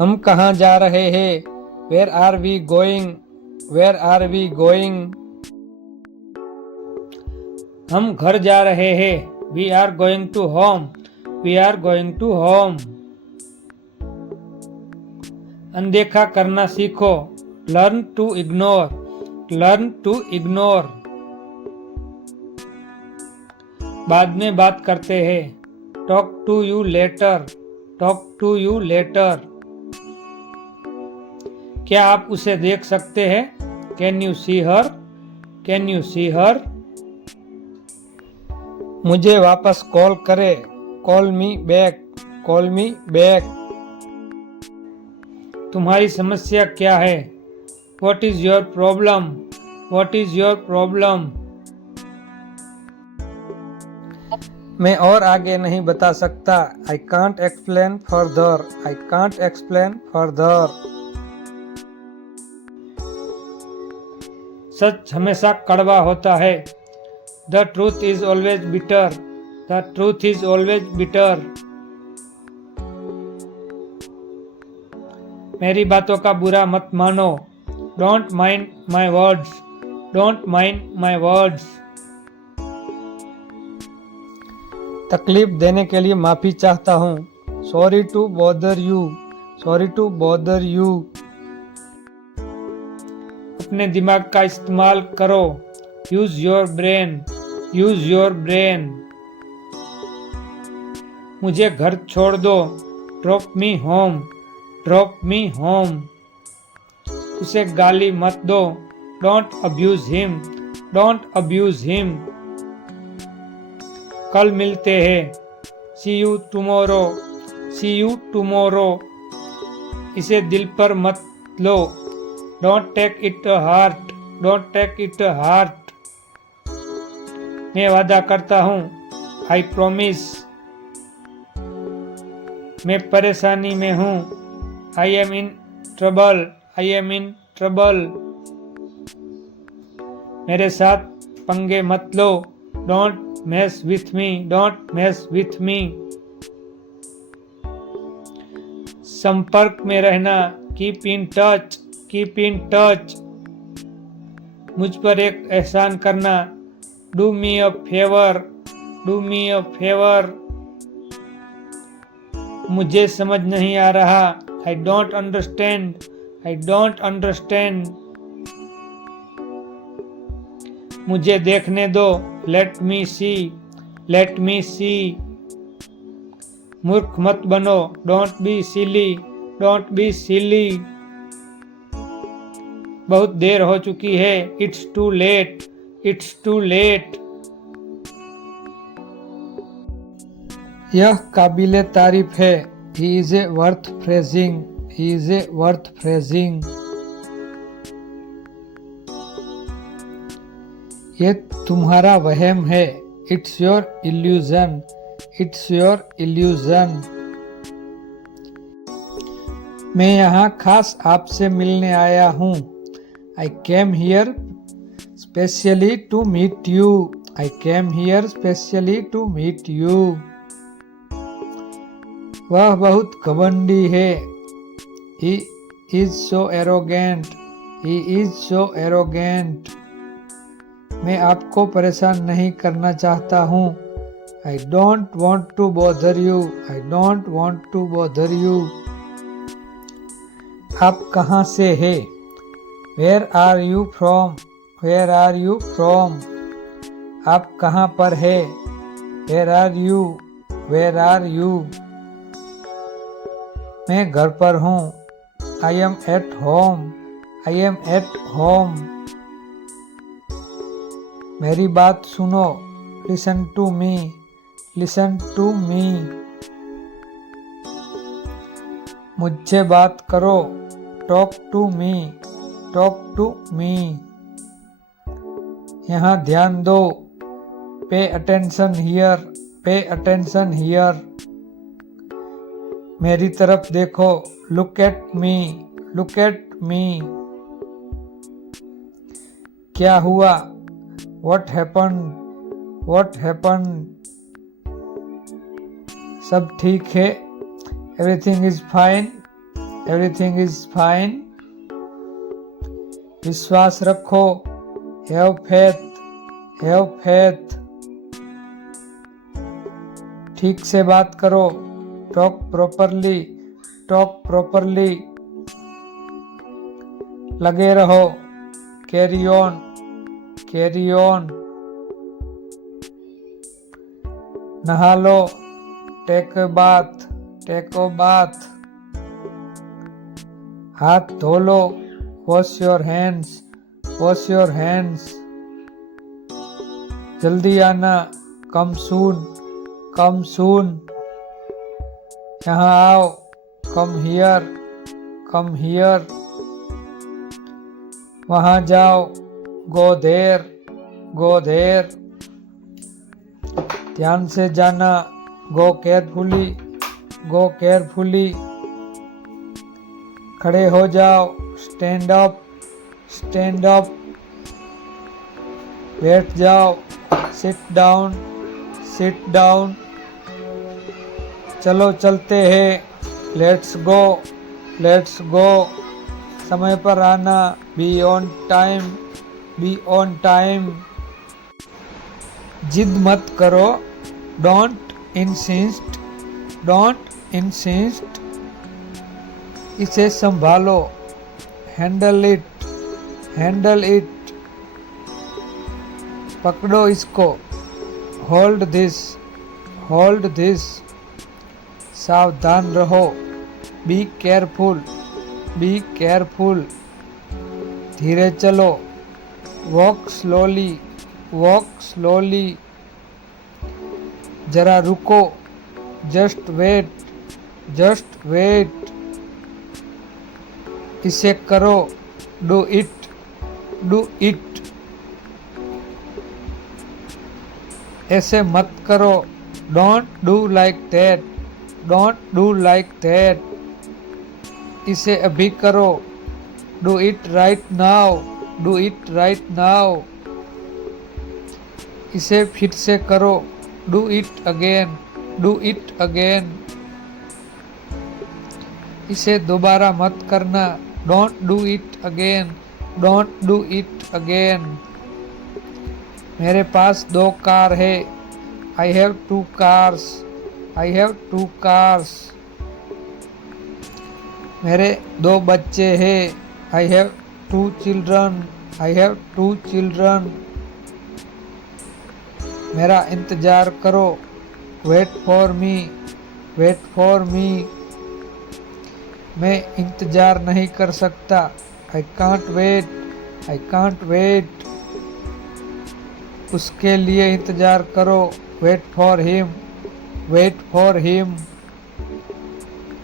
हम कहाँ जा रहे हैं? Where are we going? Where are we going? हम घर जा रहे हैं। We are going to home. We are going to home. अनदेखा करना सीखो। Learn to ignore. Learn to ignore. बाद में बात करते हैं। Talk to you later. Talk to you later. क्या आप उसे देख सकते हैं? Can you see her? Can you see her? मुझे वापस कॉल करे। Call me back. Call me back. तुम्हारी समस्या क्या है? What is your problem? What is your problem? मैं और आगे नहीं बता सकता। I can't explain further. I can't explain further. सच हमेशा कड़वा होता है। The truth is always bitter. The truth is always bitter. मेरी बातों का बुरा मत मानो। Don't mind my words. Don't mind my words. तकलीफ देने के लिए माफी चाहता हूँ। Sorry to bother you. Sorry to bother you. अपने दिमाग का इस्तेमाल करो। Use your brain. Use your brain. मुझे घर छोड़ दो। Drop me home. Drop me home. उसे गाली मत दो। Don't abuse him. Don't abuse him. कल मिलते हैं। See you tomorrow. See you tomorrow. इसे दिल पर मत लो। Don't take it a heart. Don't take it a heart. मैं वादा करता हूँ। I promise. मैं परेशानी में हूँ। I am in trouble. I am in trouble. मेरे साथ पंगे मत लो। Don't mess with me. Don't mess with me. संपर्क में रहना। Keep in touch. Keep in touch. मुझ पर एक एहसान करना। Do me a favour. Do me a favour. मुझे समझ नहीं आ रहा। I don't understand. I don't understand. मुझे देखने दो। Let me see. Let me see. मूर्ख मत बनो। Don't be silly. Don't be सिली। बहुत देर हो चुकी है। It's too late. It's too late. यह काबिले तारीफ है। He is a worth praising. He is a worth praising. ये तुम्हारा वहम है। It's your illusion. It's your illusion. मैं यहाँ खास आपसे मिलने आया हूँ। I came here specially to meet you. I came here specially to meet you. वह बहुत घमंडी है। He is so arrogant. He is so arrogant. मैं आपको परेशान नहीं करना चाहता हूँ। I don't want to bother you. I don't want to bother you. आप कहाँ से है? Where are you from? Where are you from? आप कहाँ पर है? Where are you? Where are you? मैं घर पर हूँ। I am at home. I am at home. मेरी बात सुनो। Listen to me. Listen to me. मुझसे बात करो। Talk to me. Talk to me. यहाँ ध्यान दो। Pay attention here. Pay attention here. मेरी तरफ देखो। Look at me. Look at me. क्या हुआ? What happened? What happened? सब ठीक है। Everything is fine. Everything is fine. विश्वास रखो, हैव फेथ, हैव फेथ। ठीक से बात करो, टॉक प्रॉपरली, टॉक प्रॉपरली। लगे रहो, कैरी ऑन, कैरी ऑन। नहा लो, take a bath, take a bath. हाथ धो लो, wash your hands, wash your hands. जल्दी आना, कम सून, कम सून। यहाँ आओ, कम हियर, कम हियर। वहां जाओ, गो देर, गो देर। ध्यान से जाना, गो केयरफुली, गो केयरफुली। खड़े हो जाओ, स्टैंड अप, स्टैंड अप। बैठ जाओ, सिट डाउन, सिट डाउन। चलो चलते हैं, लेट्स गो, लेट्स गो। समय पर आना, be on time, be on time. जिद मत करो, डोंट इंसिस्ट, डोंट इंसिस्ट। इसे संभालो, हैंडल इट, हैंडल इट। पकड़ो इसको, होल्ड दिस, होल्ड दिस। सावधान रहो, बी केयरफुल, बी केयरफुल। धीरे चलो, वॉक स्लोली, वॉक स्लोली। जरा रुको, जस्ट वेट, जस्ट वेट। इसे करो, डू इट, डू इट। ऐसे मत करो, don't do like that, don't do like that. इसे अभी करो, do it right now, do it right now. इसे फिर से करो, do it again, do it again. इसे दोबारा मत करना, don't do it again, don't do it again. मेरे पास 2 कार है, I have 2 cars, I have 2 cars. मेरे 2 बच्चे हैं, I have 2 children, I have 2 children. मेरा इंतजार करो, wait for me, wait for me. मैं इंतजार नहीं कर सकता, I can't wait, I can't wait. उसके लिए इंतजार करो, wait for him, wait for him.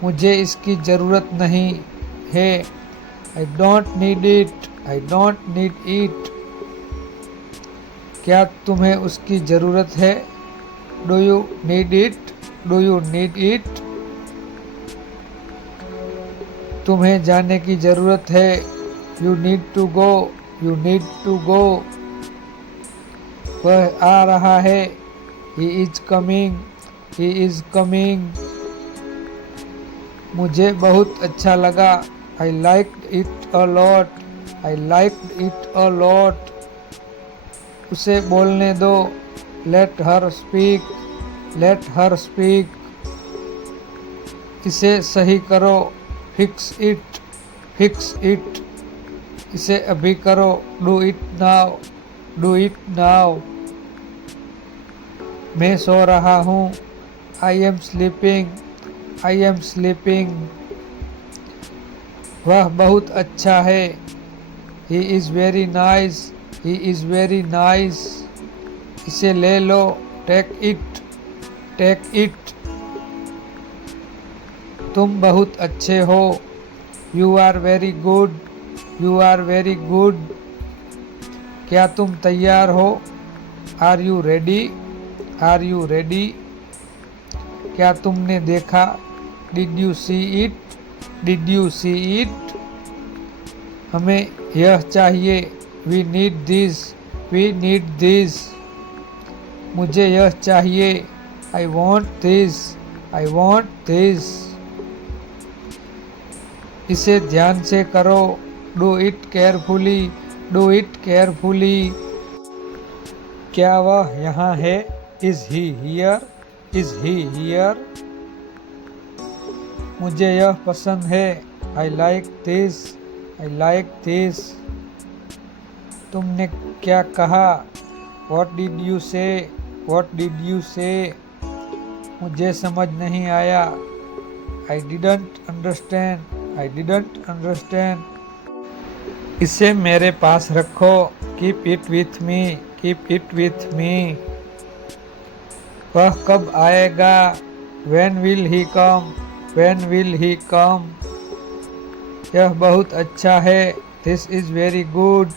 मुझे इसकी ज़रूरत नहीं है, I don't need it, I don't need it. क्या तुम्हें उसकी ज़रूरत है? Do you need it, do you need it. तुम्हें जाने की ज़रूरत है, you need to go, you need to go. वह आ रहा है, he is coming, he is coming. मुझे बहुत अच्छा लगा, I liked it a lot, I liked it a lot. उसे बोलने दो, let her speak, let her speak. इसे सही करो, फिक्स इट, फिक्स इट। इसे अभी करो, do it now, do it now. मैं सो रहा हूँ, I am sleeping, I am sleeping. वह बहुत अच्छा है, he is very nice, he is very nice. इसे ले लो, टेक इट, टेक इट। तुम बहुत अच्छे हो, you are very good, you are very good. क्या तुम तैयार हो? Are you ready, are you ready. क्या तुमने देखा? Did you see it, did you see it. हमें यह चाहिए, we need this, we need this. मुझे यह चाहिए, I want this, I want this. इसे ध्यान से करो, do it carefully, do it carefully. क्या वह यहाँ है? Is he here, is he here. मुझे यह पसंद है, I like this, I like this. तुमने क्या कहा? What did you say, what did you say. मुझे समझ नहीं आया, I didn't understand, I didn't understand. इसे मेरे पास रखो, keep it with me, keep it with me. वह कब आएगा? When will he come, when will he come. यह बहुत अच्छा है, this is very good,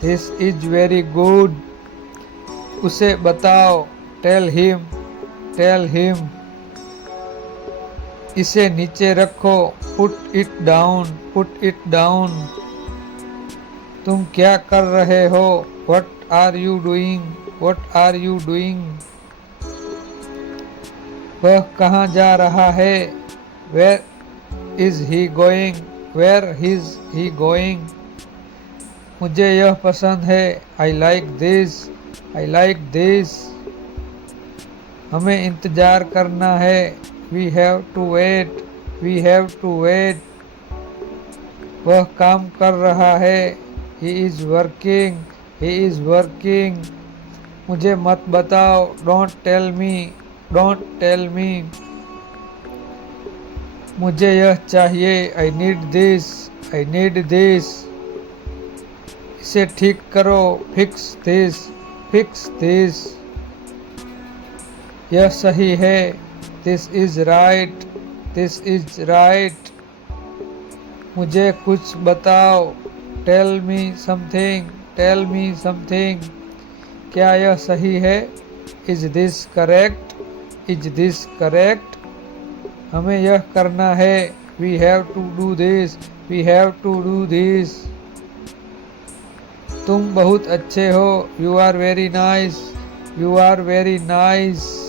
this is very good. उसे बताओ, टेल हिम, टेल हिम। इसे नीचे रखो, put it down, put it down. तुम क्या कर रहे हो? What are you doing, what are you doing. वह कहाँ जा रहा है? Where is he going, where is he going. मुझे यह पसंद है, I like this, I like this. हमें इंतजार करना है, we have to wait, we have to wait. वह काम कर रहा है, he is working, he is working. मुझे मत बताओ, don't tell me, don't tell me. मुझे यह चाहिए, I need this, I need this. इसे ठीक करो, फिक्स दिस, फिक्स दिस। यह सही है, this is right, this is right. मुझे कुछ बताओ, tell me something, tell me something. क्या यह सही है? Is this correct, is this correct. हमें यह करना है, we have to do this, we have to do this. तुम बहुत अच्छे हो, you are very nice, you are very nice.